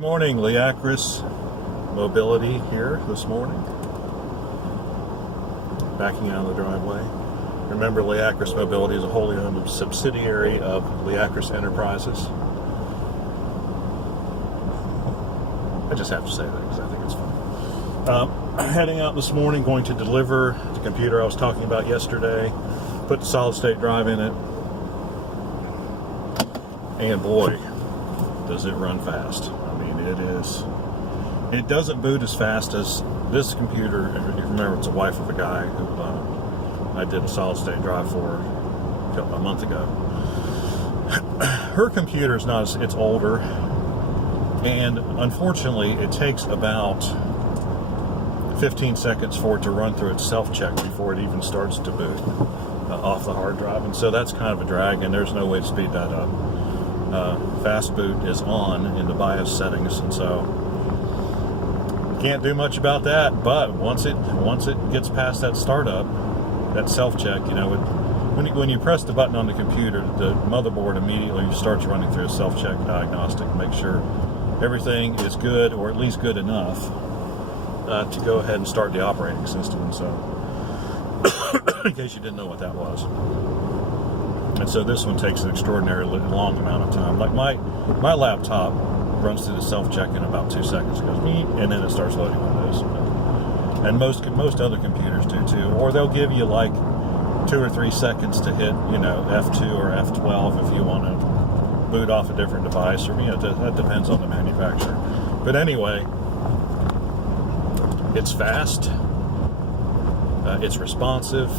Morning, Leacris Mobility here this morning. Backing out of the driveway. Remember, Leacris Mobility is a wholly owned subsidiary of Leacris Enterprises. I just have to say that because I think it's fun. Heading out this morning, going to deliver the computer I was talking about yesterday. Put the solid state drive in it. And boy, does it run fast. It doesn't boot as fast as this computer. If you remember, it's a wife of a guy who I did a solid state drive for a month ago. Her computer is not as, it's older, and unfortunately it takes about 15 seconds for it to run through its self-check before it even starts to boot off the hard drive, and so that's kind of a drag, and there's no way to speed that up. Fast boot is on in the BIOS settings, and so can't do much about that. But once it gets past that startup, that self-check, when you press the button on the computer, the motherboard immediately starts running through a self-check diagnostic to make sure everything is good, or at least good enough to go ahead and start the operating system. And so, in case you didn't know what that was. And so this one takes an extraordinarily long amount of time. Like my laptop runs through the self-check in about 2 seconds. It goes beep, and then it starts loading Windows. And most other computers do too. Or they'll give you like 2 or 3 seconds to hit, F2 or F12 if you want to boot off a different device. Or that depends on the manufacturer. But anyway, it's fast. It's responsive.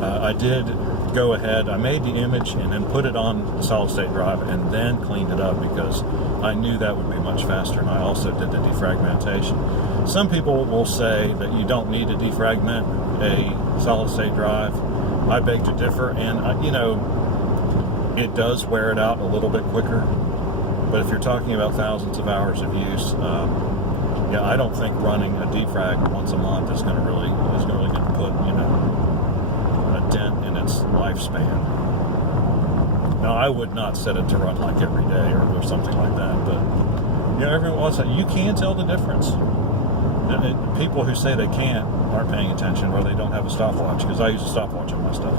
I did go ahead, I made the image and then put it on the solid state drive and then cleaned it up because I knew that would be much faster, and I also did the defragmentation. Some people will say that you don't need to defragment a solid state drive. I beg to differ, and it does wear it out a little bit quicker, but if you're talking about thousands of hours of use, I don't think running a defrag once a month is going to really put a dent in its lifespan. Now, I would not set it to run like every day or something like that, but every once in a while you can tell the difference. People who say they can't aren't paying attention, or they don't have a stopwatch, because I use a stopwatch on my stuff.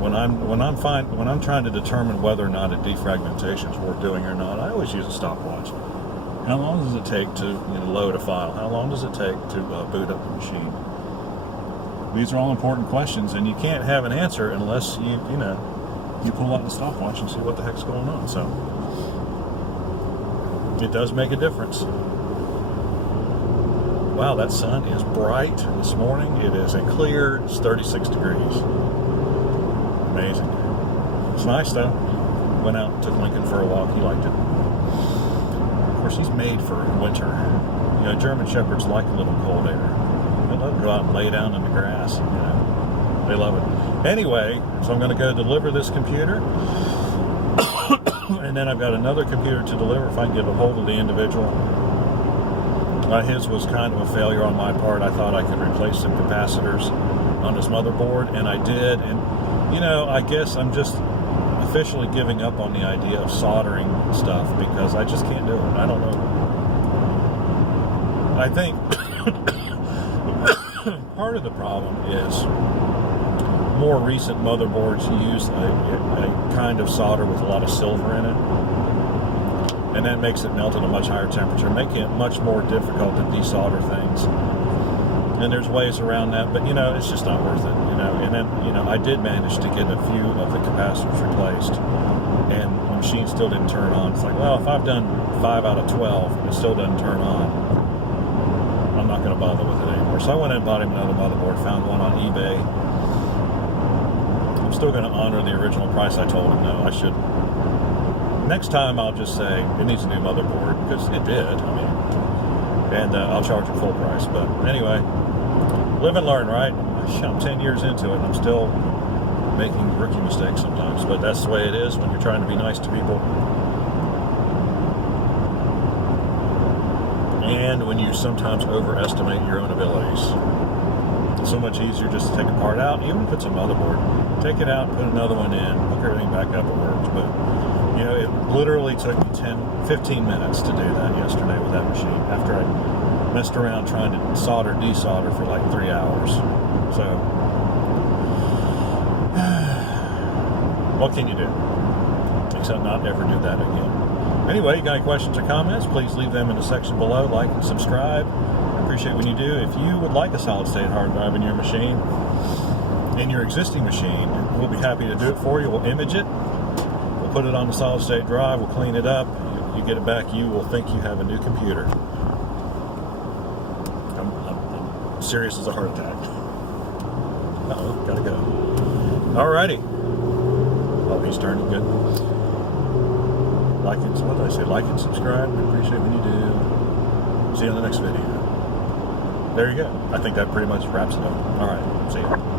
When I'm trying to determine whether or not a defragmentation is worth doing or not, I always use a stopwatch. How long does it take to load a file? How long does it take to boot up the machine? These are all important questions, and you can't have an answer unless you pull out the stopwatch and see what the heck's going on. So it does make a difference. Wow, that sun is bright this morning. It is a clear, it's 36 degrees. Amazing. It's nice though. Went out and took Lincoln for a walk. He liked it. Of course, he's made for winter. German Shepherds like a little cold air. They love to go out and lay down in the grass. They love it. Anyway, so I'm going to go deliver this computer. And then I've got another computer to deliver if I can get a hold of the individual. His was kind of a failure on my part. I thought I could replace some capacitors on his motherboard, and I did. And, I guess I'm just officially giving up on the idea of soldering stuff because I just can't do it. I don't know. I think part of the problem is more recent motherboards use a kind of solder with a lot of silver in it, and that makes it melt at a much higher temperature, making it much more difficult to desolder things. And there's ways around that, but it's just not worth it. And then I did manage to get a few of the capacitors replaced, and the machine still didn't turn on. It's like, well, if I've done 5 out of 12 and it still doesn't turn on, I'm not going to bother with it anymore. So I went and bought him another motherboard, found one on eBay. I'm still going to honor the original price I told him, though. I should. Next time I'll just say it needs a new motherboard, because it did. And I'll charge it full price. But anyway, live and learn, right? I'm 10 years into it, and I'm still making rookie mistakes sometimes. But that's the way it is when you're trying to be nice to people. And when you sometimes overestimate your own abilities. It's so much easier just to take a part out, even if it's a motherboard. Take it out, put another one in, hook everything back up, it works. But You know, it literally took me 15 minutes to do that yesterday with that machine after I messed around trying to solder, desolder for like 3 hours. So, what can you do? Except not ever do that again. Anyway, you got any questions or comments, please leave them in the section below. Like and subscribe. I appreciate when you do. If you would like a solid state hard drive in your machine, in your existing machine, we'll be happy to do it for you. We'll image it. We'll put it on the solid state drive. We'll clean it up. You get it back, you will think you have a new computer. I'm serious as a heart attack. Uh-oh, gotta go. Alrighty. Oh, he's turning good. Like and, what did I say? Like and subscribe. I appreciate when you do. See you on the next video. There you go. I think that pretty much wraps it up. Alright, see ya.